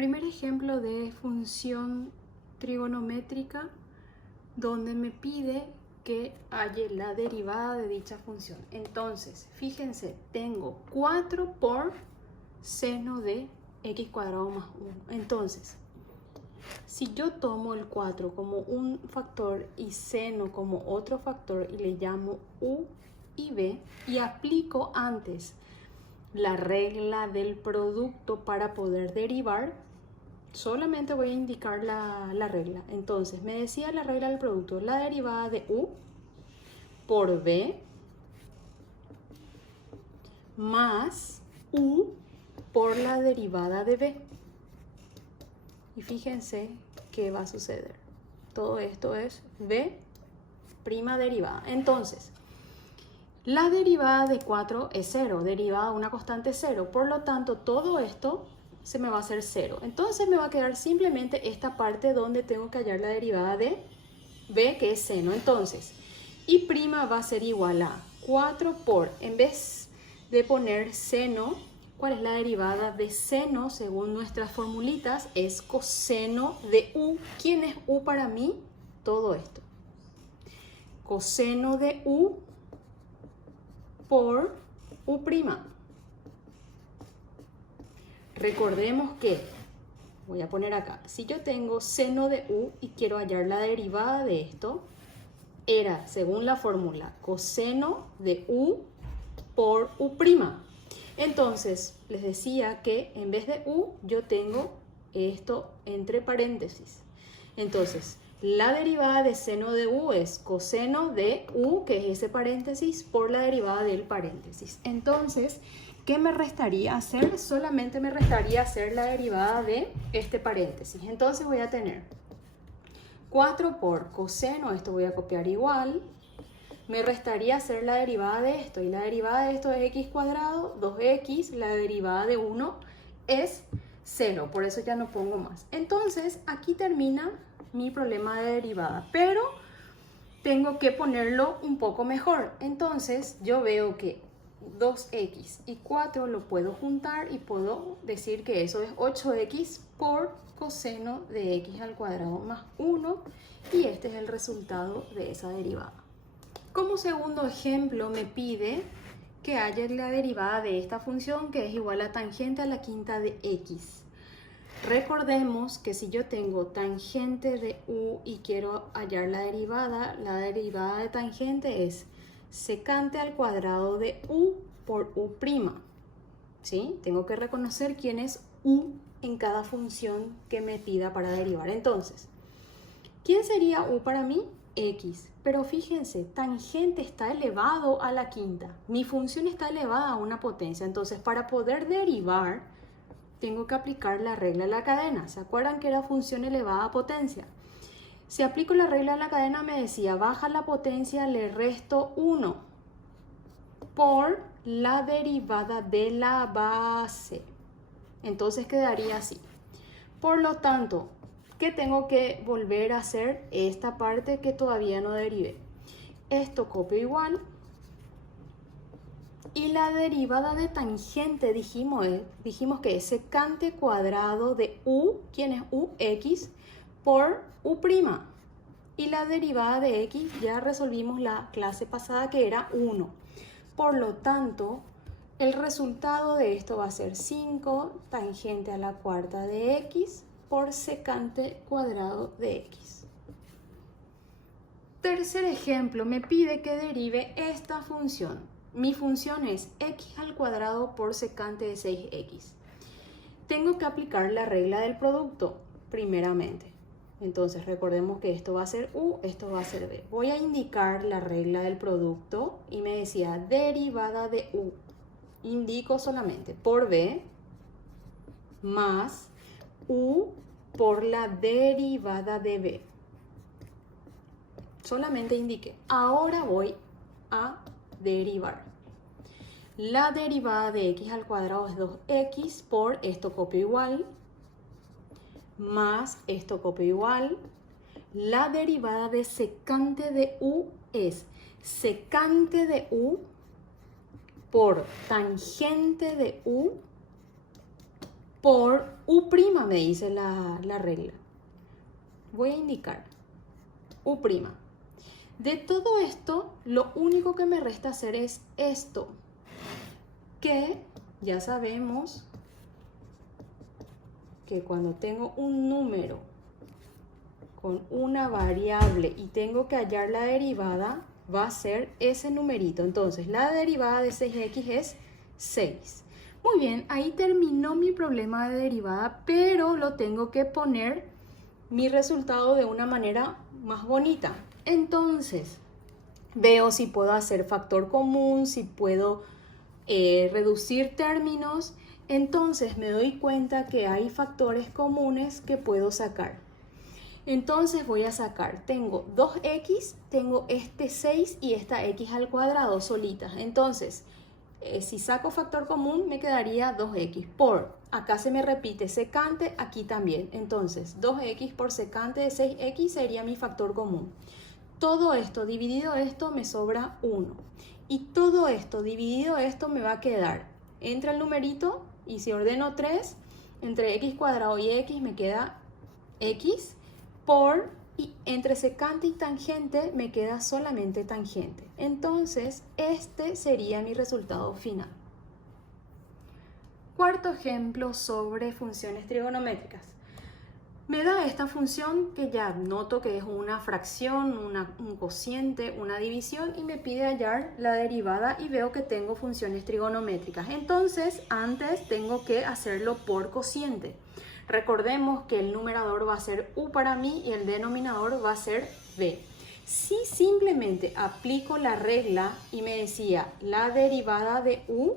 Primer ejemplo de función trigonométrica donde me pide que halle la derivada de dicha función. Entonces, fíjense, tengo 4 por seno de x cuadrado más 1. Entonces, si yo tomo el 4 como un factor y seno como otro factor y le llamo u y b y aplico antes la regla del producto para poder derivar, solamente voy a indicar la regla. Entonces, me decía la regla del producto, la derivada de u por b más u por la derivada de b. Y fíjense qué va a suceder. Todo esto es b prima derivada. Entonces, la derivada de 4 es 0, derivada de una constante 0. Por lo tanto, todo esto se me va a hacer 0. Entonces me va a quedar simplemente esta parte donde tengo que hallar la derivada de b, que es seno. Entonces, y prima va a ser igual a 4 por, en vez de poner seno, ¿cuál es la derivada de seno según nuestras formulitas? Es coseno de u. ¿Quién es u para mí? Todo esto. Coseno de u por u'. Recordemos que, voy a poner acá, si yo tengo seno de u y quiero hallar la derivada de esto, era, según la fórmula, coseno de u por u'. Entonces, les decía que en vez de u, yo tengo esto entre paréntesis. Entonces, la derivada de seno de u es coseno de u, que es ese paréntesis, por la derivada del paréntesis. Entonces, ¿qué me restaría hacer? Solamente me restaría hacer la derivada de este paréntesis. Entonces voy a tener 4 por coseno, esto voy a copiar igual. Me restaría hacer la derivada de esto. Y la derivada de esto es x cuadrado, 2x. La derivada de 1 es 0. Por eso ya no pongo más. Entonces, aquí termina mi problema de derivada, pero tengo que ponerlo un poco mejor. Entonces yo veo que 2x y 4 lo puedo juntar y puedo decir que eso es 8x por coseno de x al cuadrado más 1, y este es el resultado de esa derivada. Como segundo ejemplo me pide que haya la derivada de esta función, que es igual a tangente a la quinta de x. Recordemos que si yo tengo tangente de u y quiero hallar la derivada de tangente es secante al cuadrado de u por u'. ¿Sí? Tengo que reconocer quién es u en cada función que me pida para derivar. Entonces, ¿quién sería u para mí? X. Pero fíjense, tangente está elevado a la quinta. Mi función está elevada a una potencia. Entonces, para poder derivar, tengo que aplicar la regla de la cadena. ¿Se acuerdan que era función elevada a potencia? Si aplico la regla de la cadena me decía, baja la potencia, le resto 1 por la derivada de la base. Entonces quedaría así. Por lo tanto, ¿qué tengo que volver a hacer? Esta parte que todavía no derivé. Esto copio igual. Y la derivada de tangente dijimos que es secante cuadrado de u, ¿quién es u? X, por u'. Y la derivada de x ya resolvimos la clase pasada, que era 1. Por lo tanto, el resultado de esto va a ser 5 tangente a la cuarta de x por secante cuadrado de x. Tercer ejemplo, me pide que derive esta función. Mi función es x al cuadrado por secante de 6x. Tengo que aplicar la regla del producto primeramente. Entonces recordemos que esto va a ser u, esto va a ser b. Voy a indicar la regla del producto y me decía derivada de u. Indico solamente por b más u por la derivada de b. Solamente indiqué. Ahora voy a derivar. La derivada de x al cuadrado es 2x por, esto copio igual, más esto copio igual. La derivada de secante de u es secante de u por tangente de u por u', me dice la regla. Voy a indicar u'. De todo esto, lo único que me resta hacer es esto, que ya sabemos que cuando tengo un número con una variable y tengo que hallar la derivada, va a ser ese numerito. Entonces, la derivada de 6x es 6. Muy bien, ahí terminó mi problema de derivada, pero lo tengo que poner mi resultado de una manera más bonita. Entonces, veo si puedo hacer factor común, si puedo reducir términos. Entonces, me doy cuenta que hay factores comunes que puedo sacar. Entonces voy a sacar, tengo 2x, tengo este 6 y esta x al cuadrado solitas. Entonces, si saco factor común me quedaría 2x por, acá se me repite secante, aquí también. Entonces, 2x por secante de 6x sería mi factor común. Todo esto dividido esto me sobra 1. Y todo esto dividido esto me va a quedar entre el numerito, y si ordeno 3, entre x cuadrado y x me queda x. Y entre secante y tangente me queda solamente tangente. Entonces, este sería mi resultado final. Cuarto ejemplo sobre funciones trigonométricas. Me da esta función que ya noto que es una fracción, un cociente, una división, y me pide hallar la derivada y veo que tengo funciones trigonométricas. Entonces, antes tengo que hacerlo por cociente. Recordemos que el numerador va a ser u para mí y el denominador va a ser b. Si simplemente aplico la regla y me decía la derivada de u,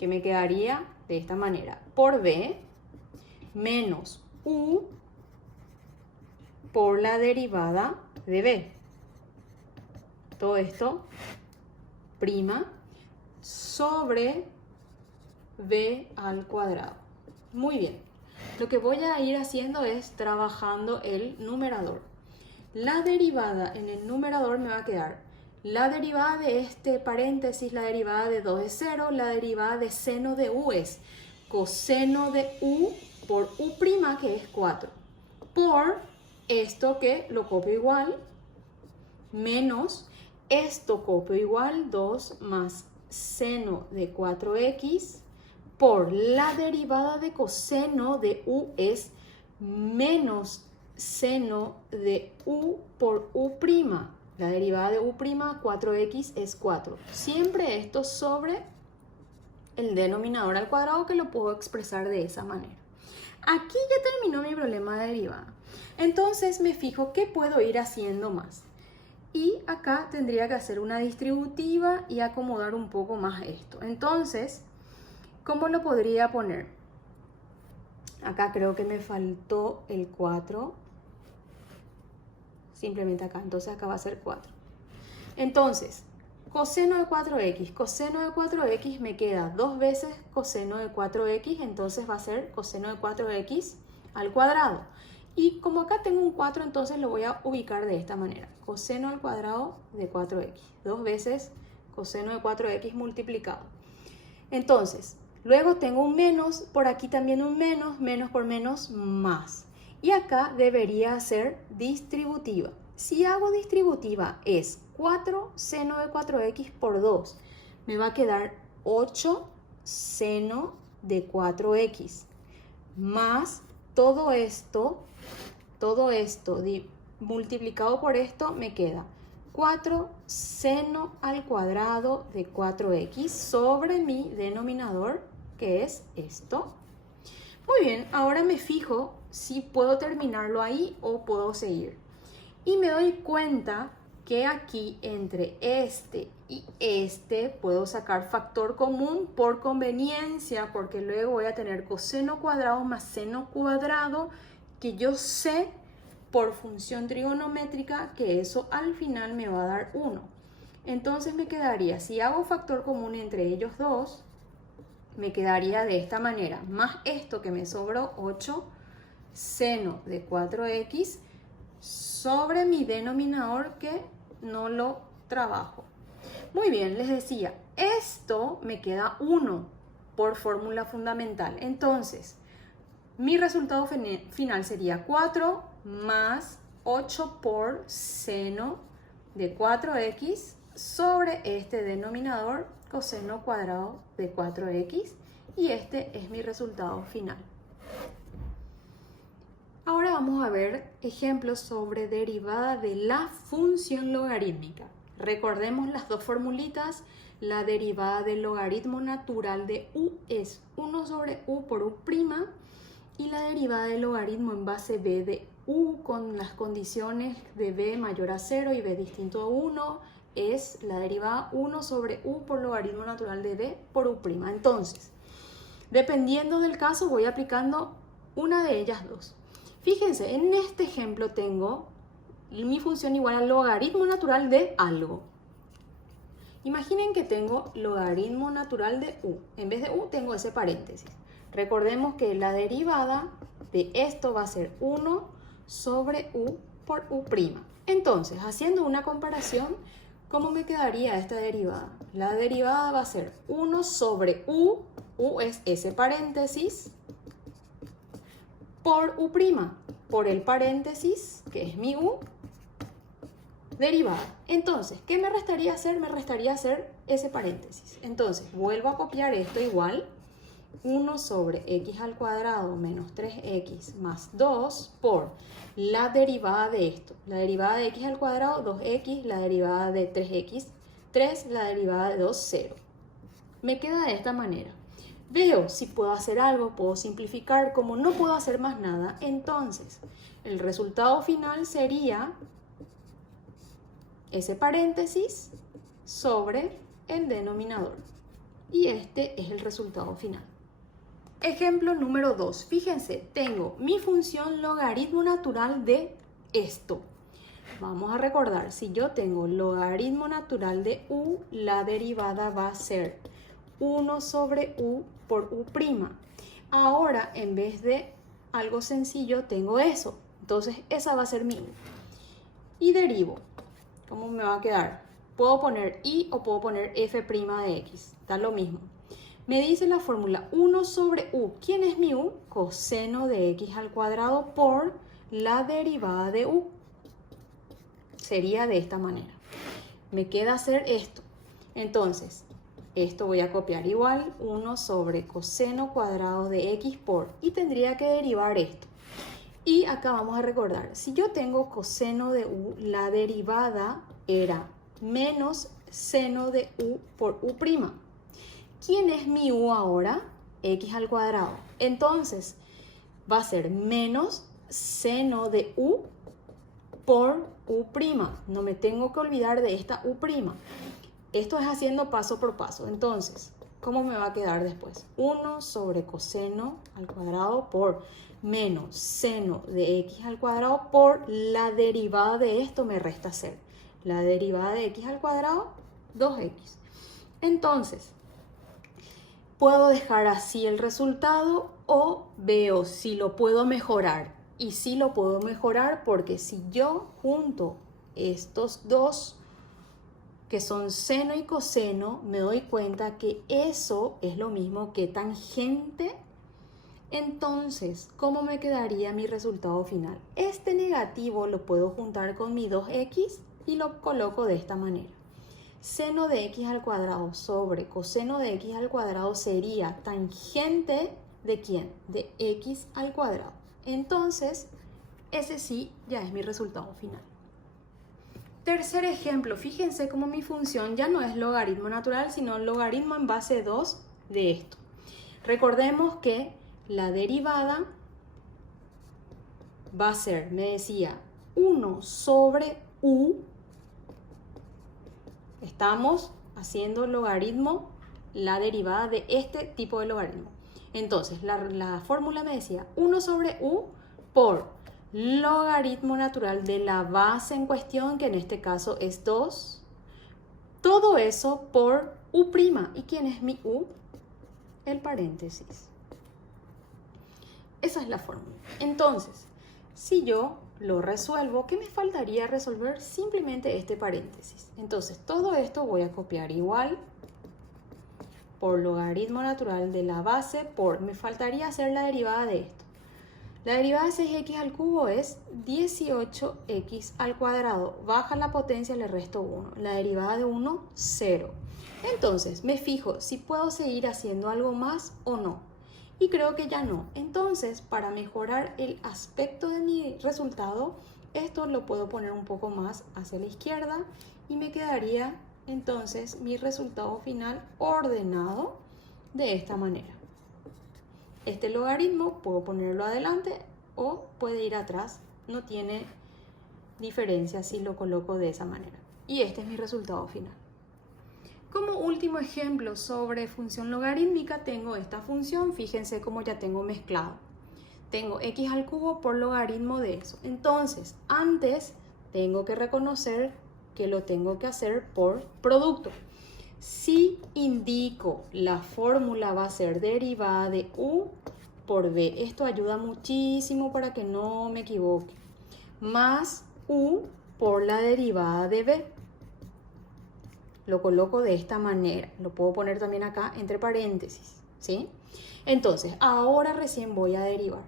que me quedaría de esta manera, por b menos u por la derivada de b. Todo esto prima sobre b al cuadrado. Muy bien. Lo que voy a ir haciendo es trabajando el numerador. La derivada en el numerador me va a quedar la derivada de este paréntesis, la derivada de 2 es 0, la derivada de seno de u es coseno de u por u', que es 4, por esto que lo copio igual, menos esto copio igual, 2 más seno de 4x, por la derivada de coseno de u es menos seno de u por u'. La derivada de u', 4x es 4. Siempre esto sobre el denominador al cuadrado, que lo puedo expresar de esa manera. Aquí ya terminó mi problema de derivada. Entonces me fijo qué puedo ir haciendo más. Y acá tendría que hacer una distributiva y acomodar un poco más esto. Entonces, ¿cómo lo podría poner? Acá creo que me faltó el 4. Simplemente acá. Entonces acá va a ser 4. Entonces, coseno de 4x. Coseno de 4x me queda 2 veces coseno de 4x. Entonces va a ser coseno de 4x al cuadrado. Y como acá tengo un 4, entonces lo voy a ubicar de esta manera. Coseno al cuadrado de 4x. 2 veces coseno de 4x multiplicado. Entonces, luego tengo un menos, por aquí también un menos, menos por menos, más. Y acá debería ser distributiva. Si hago distributiva es 4 seno de 4x por 2. Me va a quedar 8 seno de 4x. Más todo esto multiplicado por esto me queda 4 seno al cuadrado de 4x sobre mi denominador, que es esto. Muy bien, ahora me fijo si puedo terminarlo ahí o puedo seguir. Y me doy cuenta que aquí entre este y este puedo sacar factor común por conveniencia, porque luego voy a tener coseno cuadrado más seno cuadrado, que yo sé por función trigonométrica que eso al final me va a dar 1. Entonces me quedaría, si hago factor común entre ellos dos, me quedaría de esta manera, más esto que me sobró, 8 seno de 4x sobre mi denominador que no lo trabajo. Muy bien, les decía, esto me queda 1. por fórmula fundamental. Entonces, mi resultado final sería 4 más 8 por seno de 4x sobre este denominador coseno cuadrado de 4x, y este es mi resultado final. Ahora vamos a ver ejemplos sobre derivada de la función logarítmica. Recordemos las dos formulitas. La derivada del logaritmo natural de u es 1 sobre u por u', y la derivada del logaritmo en base b de u con las condiciones de b mayor a 0 y b distinto a 1 es la derivada 1 sobre u por logaritmo natural de b por u'. Entonces, dependiendo del caso, voy aplicando una de ellas dos. Fíjense, en este ejemplo tengo mi función igual al logaritmo natural de algo. Imaginen que tengo logaritmo natural de u. En vez de u tengo ese paréntesis. Recordemos que la derivada de esto va a ser 1 sobre u por u'. Entonces, haciendo una comparación, ¿cómo me quedaría esta derivada? La derivada va a ser 1 sobre u es ese paréntesis, por u', por el paréntesis, que es mi u, derivada. Entonces, ¿qué me restaría hacer? Me restaría hacer ese paréntesis. Entonces, vuelvo a copiar esto igual. 1 sobre x al cuadrado menos 3x más 2 por la derivada de esto. La derivada de x al cuadrado, 2x, la derivada de 3x, 3, la derivada de 2, 0. Me queda de esta manera. Veo si puedo hacer algo, puedo simplificar. Como no puedo hacer más nada, entonces el resultado final sería ese paréntesis sobre el denominador. Y este es el resultado final. Ejemplo número 2. Fíjense, tengo mi función logaritmo natural de esto. Vamos a recordar, si yo tengo logaritmo natural de u, la derivada va a ser 1 sobre u por u'. Ahora, en vez de algo sencillo, tengo eso. Entonces, esa va a ser mi u. Y derivo. ¿Cómo me va a quedar? Puedo poner y o puedo poner f' de x. Da lo mismo. Me dice la fórmula 1 sobre u. ¿Quién es mi u? Coseno de x al cuadrado por la derivada de u. Sería de esta manera. Me queda hacer esto. Entonces, esto voy a copiar igual. 1 sobre coseno cuadrado de x por. Y tendría que derivar esto. Y acá vamos a recordar. Si yo tengo coseno de u, la derivada era menos seno de u por u'. ¿Quién es mi u ahora? X al cuadrado. Entonces, va a ser menos seno de u por u'. No me tengo que olvidar de esta u'. Esto es haciendo paso por paso. Entonces, ¿cómo me va a quedar después? 1 sobre coseno al cuadrado por menos seno de x al cuadrado por la derivada de esto me resta hacer. La derivada de x al cuadrado, 2x. Entonces, puedo dejar así el resultado o veo si lo puedo mejorar. Y sí lo puedo mejorar porque si yo junto estos dos, que son seno y coseno, me doy cuenta que eso es lo mismo que tangente. Entonces, ¿cómo me quedaría mi resultado final? Este negativo lo puedo juntar con mi 2x y lo coloco de esta manera. Seno de x al cuadrado sobre coseno de x al cuadrado sería tangente ¿de quién? De x al cuadrado. Entonces, ese sí ya es mi resultado final. Tercer ejemplo, fíjense cómo mi función ya no es logaritmo natural, sino logaritmo en base 2 de esto. Recordemos que la derivada va a ser, me decía, 1 sobre u. Estamos haciendo logaritmo, la derivada de este tipo de logaritmo. Entonces, la fórmula me decía 1 sobre u por logaritmo natural de la base en cuestión, que en este caso es 2. Todo eso por u'. ¿Y quién es mi u? El paréntesis. Esa es la fórmula. Entonces, si yo lo resuelvo, ¿qué me faltaría resolver? Simplemente este paréntesis. Entonces, todo esto voy a copiar igual. por logaritmo natural de la base por, me faltaría hacer la derivada de esto. La derivada de 6x al cubo es 18x al cuadrado. Baja la potencia, le resto 1. La derivada de 1, 0. Entonces, me fijo si puedo seguir haciendo algo más o no. Y creo que ya no. Entonces, para mejorar el aspecto de mi resultado, esto lo puedo poner un poco más hacia la izquierda y me quedaría entonces mi resultado final ordenado de esta manera. Este logaritmo puedo ponerlo adelante o puede ir atrás, no tiene diferencia si lo coloco de esa manera. Y este es mi resultado final. Como último ejemplo sobre función logarítmica tengo esta función, fíjense cómo ya tengo mezclado. Tengo x al cubo por logaritmo de eso. Entonces, antes tengo que reconocer que lo tengo que hacer por producto. Si indico la fórmula va a ser derivada de u por b. Esto ayuda muchísimo para que no me equivoque. Más u por la derivada de b. Lo coloco de esta manera. Lo puedo poner también acá entre paréntesis, ¿sí? Entonces, ahora recién voy a derivar.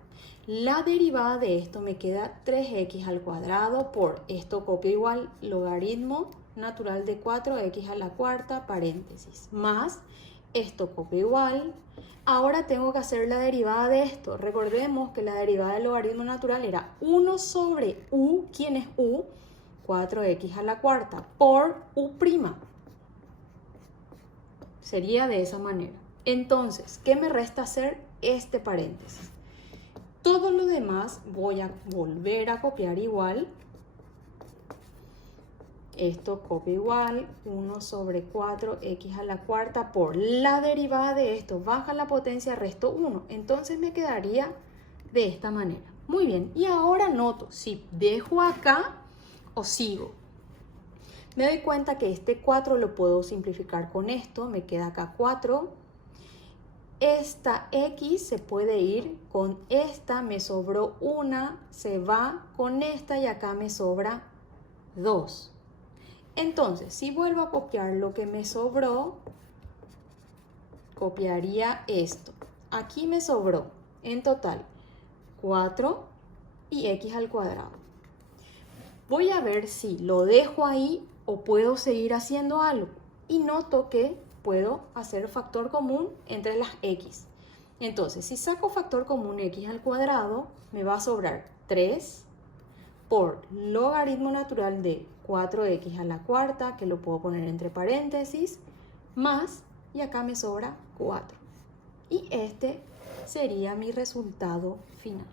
La derivada de esto me queda 3x al cuadrado por, esto copio igual, logaritmo natural de 4x a la cuarta, paréntesis, más, esto copio igual. Ahora tengo que hacer la derivada de esto. Recordemos que la derivada del logaritmo natural era 1 sobre u, ¿quién es u? 4x a la cuarta, por u'. Sería de esa manera. Entonces, ¿qué me resta hacer? Este paréntesis. Todo lo demás voy a volver a copiar igual. Esto copio igual, 1 sobre 4x a la cuarta por la derivada de esto. Baja la potencia, resto 1. Entonces me quedaría de esta manera. Muy bien, y ahora noto si dejo acá o sigo. Me doy cuenta que este 4 lo puedo simplificar con esto. Me queda acá 4. Esta x se puede ir con esta, me sobró 1, se va con esta y acá me sobra 2. Entonces, si vuelvo a copiar lo que me sobró, copiaría esto. Aquí me sobró en total 4 y x al cuadrado. Voy a ver si lo dejo ahí o puedo seguir haciendo algo. Y noto que puedo hacer factor común entre las x. Entonces, si saco factor común x al cuadrado, me va a sobrar 3 por logaritmo natural de 4x a la cuarta, que lo puedo poner entre paréntesis, más, y acá me sobra 4. Y este sería mi resultado final.